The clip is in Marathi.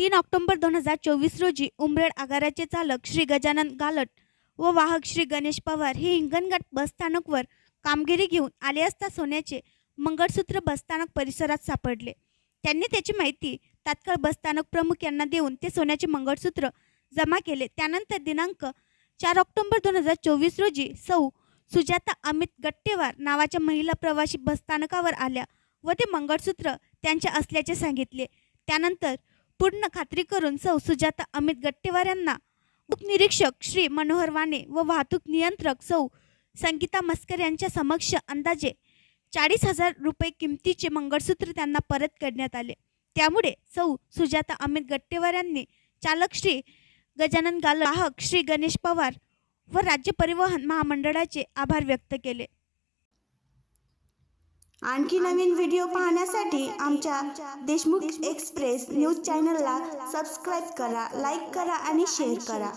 3 ऑक्टोबर 2024 रोजी उमरेड आगाराचे चालक श्री गजानन गालट व वाहक श्री गणेश पवार हे हिंगणघाट बसस्थानकवर कामगिरी घेऊन आले असता सोन्याचे मंगळसूत्र बसस्थानक परिसरात सापडले. त्यांनी त्याची माहिती तात्काळ बसस्थानक प्रमुख यांना देऊन ते सोन्याचे मंगळसूत्र जमा केले. त्यानंतर दिनांक 4 ऑक्टोबर 2024 रोजी सौ सुजाता अमित गट्टेवार नावाच्या महिला प्रवासी बसस्थानकावर आल्या व ते मंगळसूत्र त्यांचे असल्याचे सांगितले. त्यानंतर पूर्ण खात्री करून सौ सुजाता अमित गट्टेवार यांना उपनिरीक्षक श्री मनोहर वाणे व वाहतूक नियंत्रक सौ संगीता मस्कर यांच्या समक्ष अंदाजे 40,000 रुपये किमतीचे मंगळसूत्र त्यांना परत करण्यात आले. त्यामुळे सौ सुजाता अमित गट्टेवार यांनी चालक श्री गजानन गालट, वाहक श्री गणेश पवार व राज्य परिवहन महामंडळाचे आभार व्यक्त केले. आणखी नवीन व्हिडिओ पाहण्यासाठी आमच्या देशमुख एक्सप्रेस न्यूज चॅनलला सबस्क्राईब करा, लाईक करा आणि शेअर करा.